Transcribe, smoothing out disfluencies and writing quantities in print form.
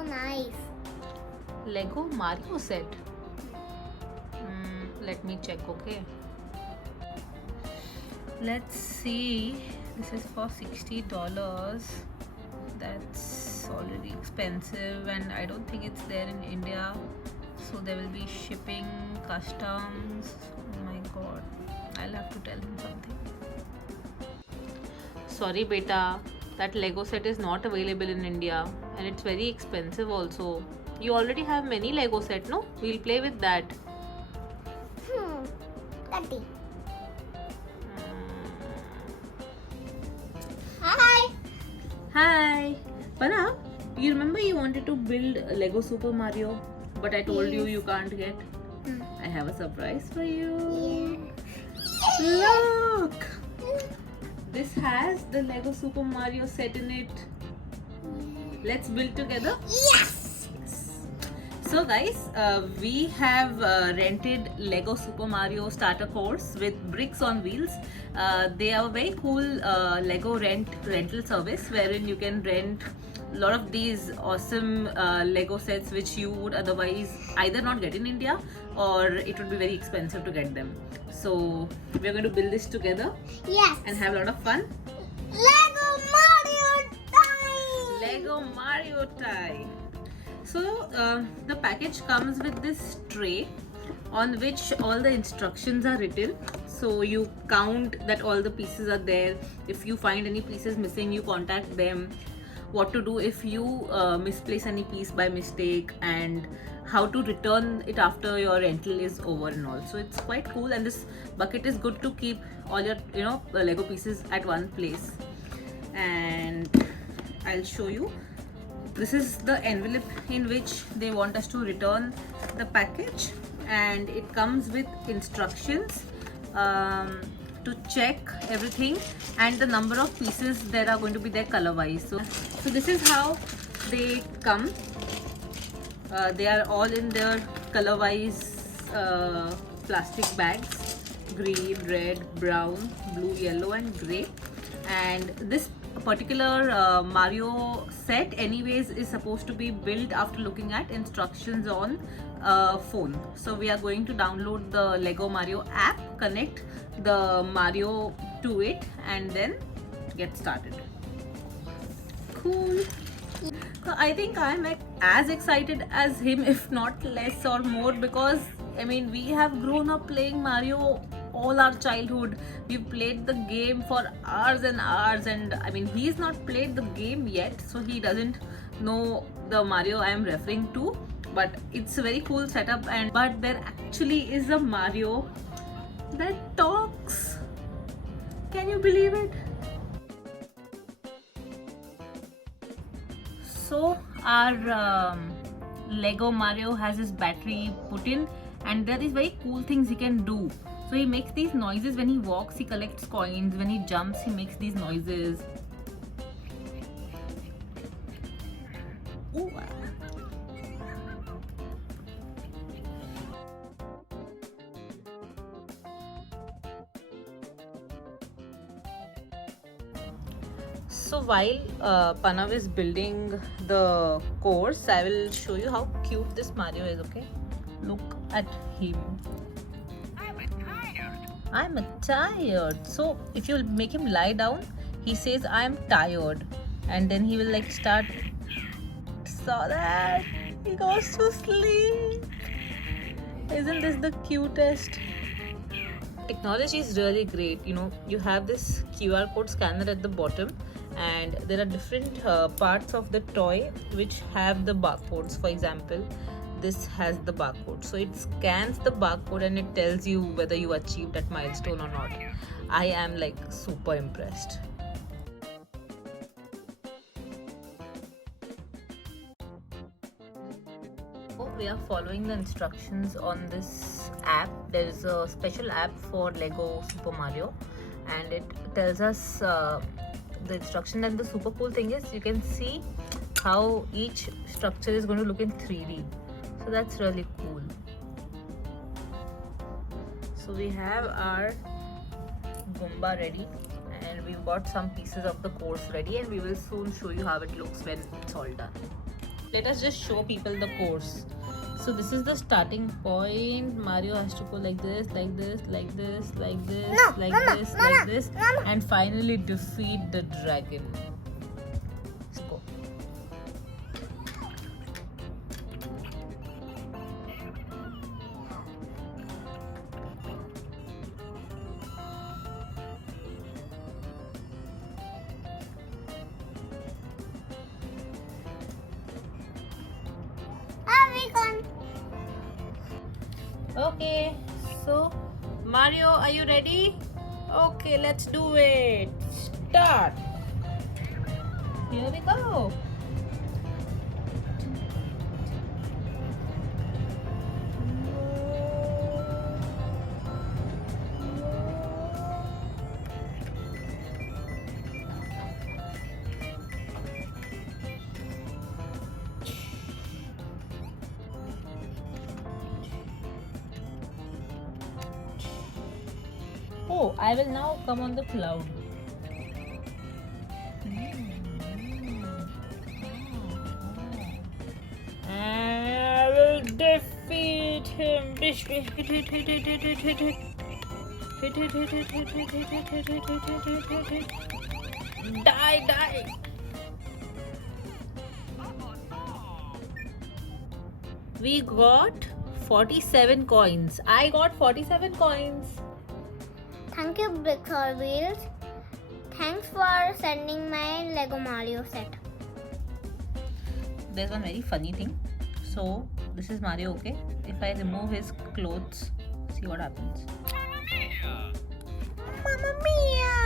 so nice. Lego Mario set. Let me check, okay? Let's see. This is for $60. That's already expensive, and I don't think it's there in India. So there will be shipping, customs. Oh my god. I'll have to tell him something. Sorry, beta. That Lego set is not available in India, and it's very expensive also. You already have many Lego set, no? We'll play with that. Daddy. Hi. Hi, Pana. You remember you wanted to build Lego Super Mario, but I told you Yes. you can't get. I have a surprise for you. Yeah. Look! This has the Lego Super Mario set in it. Let's build together. Yes. So guys, we have rented Lego Super Mario starter course with bricks on wheels. They are a very cool Lego rental service wherein you can rent a lot of these awesome Lego sets which you would otherwise either not get in India or it would be very expensive to get them. So we're going to build this together Yes. and have a lot of fun. Lego Mario time. Lego Mario time. So the package comes with this tray on which all the instructions are written. So you count that all the pieces are there. If you find any pieces missing, you contact them. What to do if you misplace any piece by mistake, and how to return it after your rental is over and all. So it's quite cool, and this bucket is good to keep all your Lego pieces at one place. And I'll show you. This is the envelope in which they want us to return the package, and it comes with instructions to check everything and the number of pieces that are going to be there color wise. So this is how they come. They are all in their color wise plastic bags: green, red, brown, blue, yellow and grey. And this particular Mario set anyways is supposed to be built after looking at instructions on phone. So we are going to download the Lego Mario app, connect the Mario to it, and then get started. Cool. So I think I'm as excited as him, if not less or more, because I mean we have grown up playing Mario all our childhood. We've played the game for hours and hours, and I mean he's not played the game yet, so he doesn't know the Mario I am referring to. But it's a very cool setup, and but there actually is a Mario that talks. Can you believe it? So our Lego Mario has his battery put in, and there are these very cool things he can do. So he makes these noises when he walks, he collects coins. When he jumps, he makes these noises. Ooh. So while Panav is building the course, I will show you how cute this Mario is, okay? Look at him. I'm tired. So if you make him lie down, he says I'm tired, and then he will like start. Saw that? He goes to sleep. Isn't this the cutest? Technology is really great. You have this QR code scanner at the bottom, and there are different parts of the toy which have the barcodes. For example, this has the barcode, so it scans the barcode and it tells you whether you achieved that milestone or not. I am like super impressed. We are following the instructions on this app. There is a special app for Lego Super Mario, and it tells us the instruction. And the super cool thing is you can see how each structure is going to look in 3D. So that's really cool. So we have our Goomba ready, and we've got some pieces of the course ready, and we will soon show you how it looks when it's all done. let us just show people the course. So this is the starting point. Mario has to go like this, like this, like this, like this, No, like Mama, this, Mama, like this, Mama. and finally defeat the dragon. Let's go. Are we gone? Okay, so Mario, are you ready? Okay, let's do it. Start. Here we go. Oh, I will now come on the cloud. I will defeat him. Hit, hit, hit, hit, hit, hit, hit, hit, hit, hit. Hit, hit, hit, hit, hit, hit, hit, hit, hit, hit, hit, hit, hit, hit. Die, die. We got 47 coins. I got 47 coins. Thank you, Big Thor Wheels. Thanks for sending my Lego Mario set. There's one very funny thing. So this is Mario, okay? If I remove his clothes, see what happens. Mamma Mia!